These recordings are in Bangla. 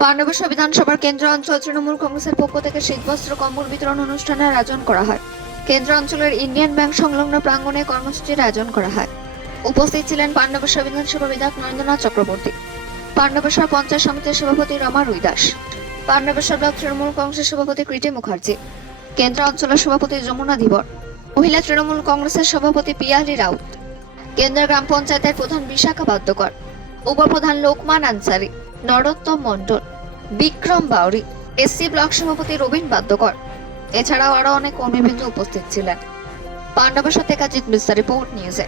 পাণ্ডবেশ্বর বিধানসভার কেন্দ্র অঞ্চল তৃণমূল কংগ্রেসের পক্ষ থেকে শীতবস্ত্র, কম্বল বিতরণ অনুষ্ঠানের আয়োজন করা হয়। কেন্দ্র অঞ্চলের ইন্ডিয়ান ব্যাংক সংলগ্ন প্রাঙ্গণে কর্মসূচির আয়োজন করা হয়। উপস্থিত ছিলেন পাণ্ডবেশ্বর বিধানসভা বিধায়ক নরেন্দ্রনাথ চক্রবর্তী পাণ্ডবেশ্বর পঞ্চায়েত সমিতির সভাপতি রমা রুইদাস পাণ্ডবেশ্বর ব্লক তৃণমূল কংগ্রেসের সভাপতি কৃতি মুখার্জি, কেন্দ্র অঞ্চলের সভাপতি যমুনা ধীবর, মহিলা তৃণমূল কংগ্রেসের সভাপতি পিয়ালি রাউত কেন্দ্র গ্রাম পঞ্চায়েতের প্রধান বিশাখা বাদ্যকর উপপ্রধান লোকমান আনসারি, নরোত্তম মণ্ডল, বিক্রম বাউরি, এসসি ব্লক সভাপতি রবীন বাদ্যকর। এছাড়াও আরও অনেক কর্মীবৃন্দ উপস্থিত ছিলেন। পাণ্ডবের সাথে কাজিত মিস্তা রিপোর্ট নিউজে।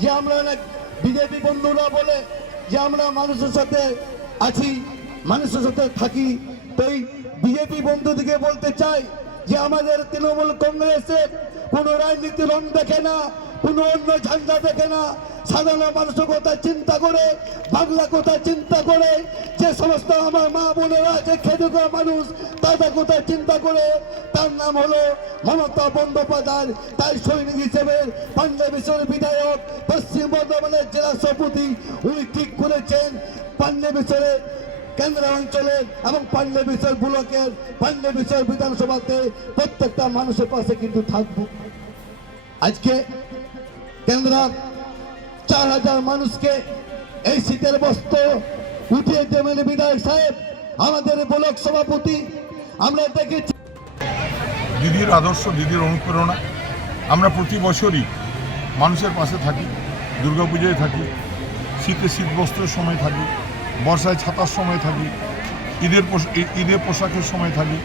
যে আমরা অনেক বিজেপি বন্ধুরা বলে যে আমরা মানুষের সাথে আছি, মানুষের সাথে থাকি। তাই বিজেপি বন্ধুদিকে বলতে চাই যে আমাদের তৃণমূল কংগ্রেসের কোনো রাজনীতি রং দেখে না কোনো অন্য ঝান্ডা দেখে না। সাধারণ মানুষের কথা চিন্তা করে, বাংলা কথা চিন্তা করে, যে সমস্ত আমার মা বোনেরা আছে খাওয়া মানুষ তাদের কথা চিন্তা করে? তার নাম হলো মমতা বন্দ্যোপাধ্যায়। তাই সৈনিক হিসেবে পাঞ্জাবেশ্বরের বিধায়ক, পশ্চিম বর্ধমানের জেলা সভাপতি, উনি ঠিক করেছেন। পাঞ্জাবেশ্বরের কেন্দ্র অঞ্চলের এবং পাঞ্জাবেশ্বর ব্লকের পাঞ্জাবেশ্বর বিধানসভাতে প্রত্যেকটা মানুষের পাশে কিন্তু থাকব। আজকে কেন্দ্র চার হাজার মানুষকে এই শীতের বস্ত্র উঠিয়ে দেবেন বিধায়ক সাহেব। আমাদের ব্লক সভাপতি, আমরা দেখেছি দিদির আদর্শ, দিদির অনুপ্রেরণা। আমরা প্রতি বছরই মানুষের পাশে থাকি দুর্গাপুজোয় থাকি, শীতে শীত বস্ত্রের সময় থাকি, বর্ষায় ছাতার সময় থাকি, ঈদের ঈদের পোশাকের সময় থাকি।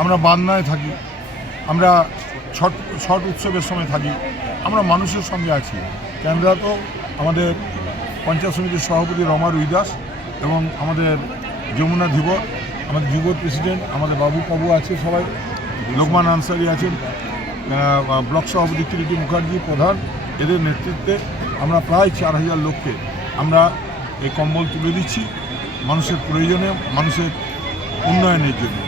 আমরা বান্নায় থাকি, আমরা ছট ছট উৎসবের সময় থাকি। আমরা মানুষের সঙ্গে আছি। কেন্দ্রা তো আমাদের পঞ্চায়েত সমিতির সভাপতি রমা রুইদাস এবং আমাদের যমুনা ধীবর, আমাদের যুব প্রেসিডেন্ট, আমাদের বাবু পাবু আছে সবাই, লোকমান আনসারি আছেন ব্লক সভাপতি কিরিটি মুখার্জি প্রধান, এদের নেতৃত্বে আমরা প্রায় চার হাজার লোককে আমরা এই কম্বল তুলে দিচ্ছি। মানুষের প্রয়োজনে, মানুষের উন্নয়নের জন্য।